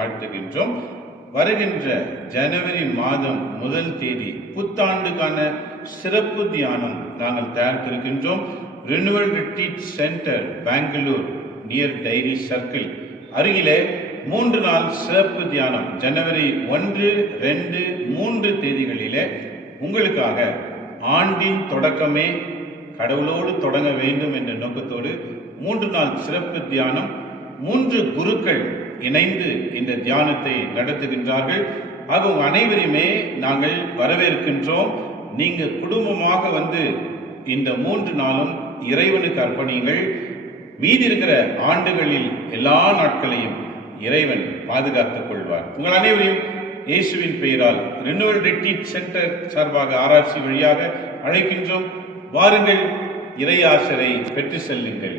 வாழ்த்துகின்றோம். வருகின்ற ஜனவரி மாதம் 1 தேதி புத்தாண்டுக்கான சிறப்பு தியானம் நாங்கள் தயாரித்திருக்கின்றோம். Renewal retreat centre, Bengaluru, near dairy circle அருகிலே 3 நாள் சிறப்பு தியானம் ஜனவரி 1, 2, 3 தேதிகளிலே உங்களுக்காக ஆண்டின் தொடக்கமே கடவுளோடு தொடங்க வேண்டும் என்ற நோக்கத்தோடு 3 நாள் சிறப்பு தியானம். 3 குருக்கள் இணைந்து இந்த தியானத்தை நடத்துகின்றார்கள். ஆக உங்கள் அனைவரையுமே நாங்கள் வரவேற்கின்றோம். நீங்கள் குடும்பமாக வந்து இந்த 3 நாளும் இறைவனுக்கு அர்ப்பணியுங்கள். மீதி இருக்கிற ஆண்டுகளில் எல்லா நாட்களையும் இறைவன் பாதுகாத்துக் கொள்வார். உங்கள் அனைவரையும் இயேசுவின் பெயரால் ரினுவல் ரிட்ரீட் சென்டர் சார்பாக ஆராய்ச்சி வழியாக அழைக்கின்றோம். வாருங்கள், இறை ஆசரை பெற்று செல்லுங்கள்.